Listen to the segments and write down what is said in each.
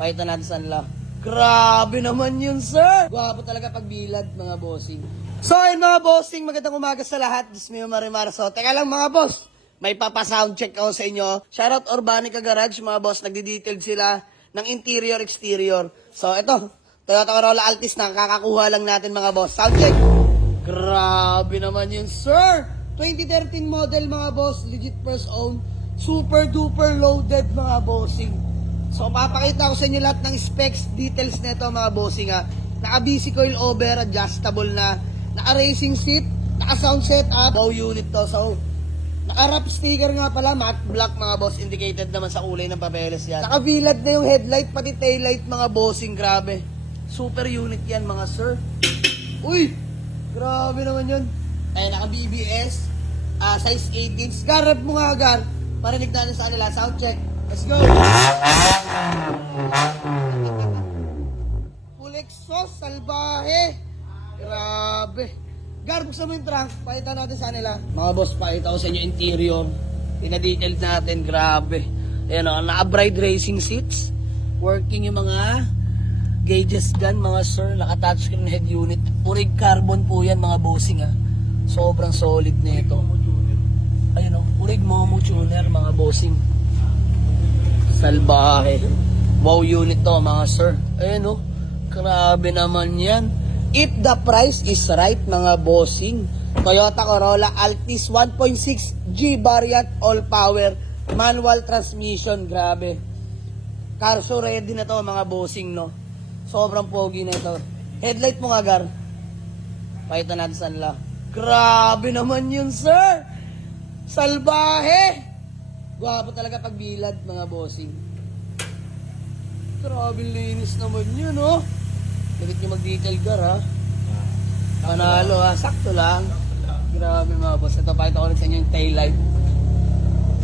Pakita natin saan la. Grabe naman yun, sir! Gwapo talaga pagbilad, mga bossing. So, ayun mga bossing, magandang umaga sa lahat. Dismayo Marimar. So, teka lang mga boss. May papa-sound check ako sa inyo. Shoutout Urbanica Garage, mga boss. Nagdi-detailed sila ng interior, exterior. So, ito. Toyota Corolla Altis, nakakakuha lang natin mga boss. Sound check. Grabe naman yun, sir! 2013 model, mga boss. Legit first own. Super duper loaded, mga bossing. So, papakita ko sa inyo lahat ng specs, details nito, mga bossing, ha. Naka-BC coil over, adjustable na. Naka-racing seat, naka-sound setup. Wow unit to. So, naka-wrap sticker nga pala, matte black, mga boss. Indicated naman sa kulay ng papeles yan. Naka-VLAD na yung headlight, pati taillight, mga bossing. Grabe. Super unit yan, mga sir. Uy! Grabe naman yun. Ay, naka-BBS. Size 18. Garap mo nga, Gar. Parinig natin sa kanila. Sound check. Let's go! Full exhaust, salbahe. Grabe. Gar, buksan mo yung trunk. Pakita natin sa kanila. Mga boss, pakita ko sa inyo interior. Pinadetailed natin. Grabe. Ayan o, naka-bride racing seats. Working yung mga gauges gun, mga sir. Naka-touchscreen head unit. Purig carbon po yan, mga bossing, ha. Sobrang solid na ito. Ayun o, purig Momo tuner, mga bossing. Salbahe. Wow unit to, mga sir. Ayun o, grabe naman yan. If the price is right, mga bossing, Toyota Corolla Altis 1.6 G variant, all power, manual transmission. Grabe. Car show ready na to, mga bossing, no. Sobrang pogi na ito. Headlight mo nga, Gar. Pakita natin saan la. Grabe naman yun, sir. Salbahe. Gwapo talaga pagbilad, mga bossing. Grabe linis naman yun, oh. Dapat nyo mag-detail, Gar, ha. Panalo, ha. Sakto lang. Grabe, mga boss. Ito, pakita ko rin sa inyo yung taillight.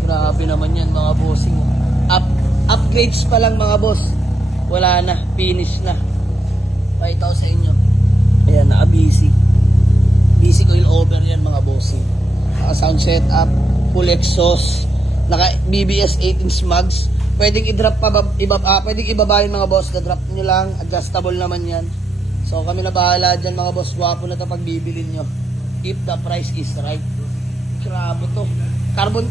Grabe naman yan, mga bossing. Upgrades pa lang, mga boss. Wala na. Finish na. Pakita ko sa inyo. Ayan, naka-BC. BC coil over yan, mga bossing. Naka-sound setup. Full exhaust. Naka-BBS 18 mugs. Pwedeng i-drop pa, pwedeng ibaba yung mga boss. Na-drop nyo lang. Adjustable naman yan. So, kami na bahala dyan, mga boss. Wapo na ito pag bibilin nyo. If the price is right. Grabe to. Carbon.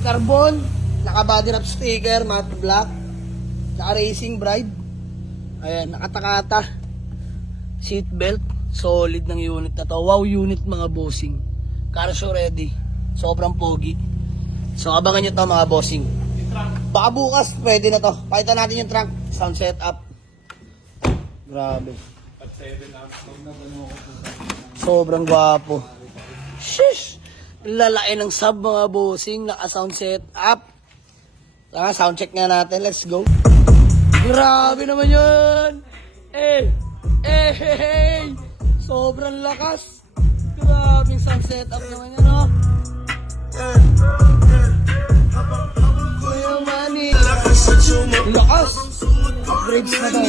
Naka-body wrap sticker. Matte black. Naka-racing bride. Ayan, nakatakata. Seatbelt. Solid ng unit na to. Wow unit, mga bossing. Car show ready. Sobrang pogi. So, abangan nyo to, mga bossing. Baka bukas, pwede na to. Pakita natin yung trunk. Sound setup. Grabe. Sobrang gwapo. Shish! Lalain ng sub, mga bossing. Naka-sound setup. Sound check nga natin. Let's go. Grabe naman yun! Hey! Sobrang lakas! Grabing sound setup naman yun, no? Kuya Manny! Lakas! Upgrades na to.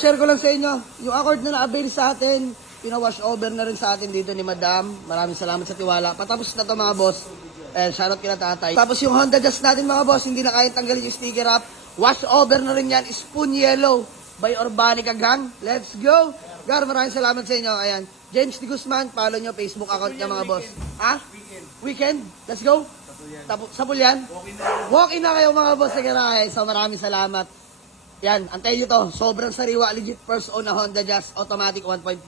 Share ko lang sa inyo, yung Accord na na-avail sa atin, pina-wash over na rin sa atin dito ni Madam. Maraming salamat sa tiwala. Patapos na to, mga boss. Shoutout kina tatay. Tapos yung Honda Jazz natin, mga boss, hindi na kaya tanggalin yung sticker up. Wash over na rin yan. Spoon Yellow by Urbanica Gang. Let's go! Gar, maraming salamat sa inyo. Ayan. James D. Guzman, follow nyo Facebook account niya, mga boss. Ha? Weekend? Let's go? Sa Pulyan? Walk-in na kayo, mga boss, sa garahe. So, maraming salamat. Yan, antayin nyo to. Sobrang sariwa. Legit first own na Honda Jazz. Automatic 1.5.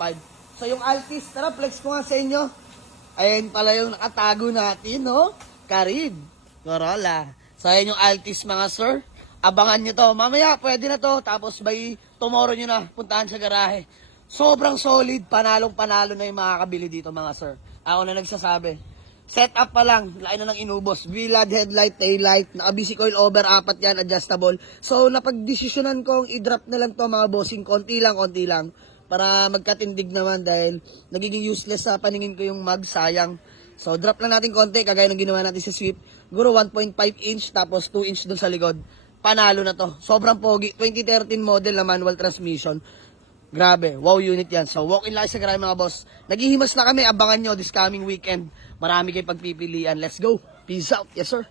So, yung Altis, tara, flex ko nga sa inyo. Ayun pala yung nakatago natin, no? Carid. Corolla. So, ayun yung Altis, mga sir. Abangan nyo to. Mamaya, pwede na to. Tapos, by tomorrow nyo na puntahan sa garahe. Sobrang solid. Panalong-panalo na yung makakabili dito, mga sir. Ako na nagsasabi. Setup pa lang. Lain na ng inubos. VLAD, headlight, taillight. Naka-BC coil over. 4 yan. Adjustable. So, napag-desisyonan kong i-drop na lang to, mga bossing. Konti lang. Para magkatindig naman dahil nagiging useless sa paningin ko yung mag. Sayang. So, drop lang natin konti. Kagaya ng ginawa natin sa Swift. Guro 1.5 inch. Tapos 2 inch dun sa likod. Panalo na to. Sobrang pogi. 2013 model na manual transmission. Grabe. Wow unit yan. So, walk-in lang sa garahe, mga boss. Naghihimas na kami. Abangan nyo this coming weekend. Marami kayong pagpipilian. Let's go. Peace out. Yes, sir.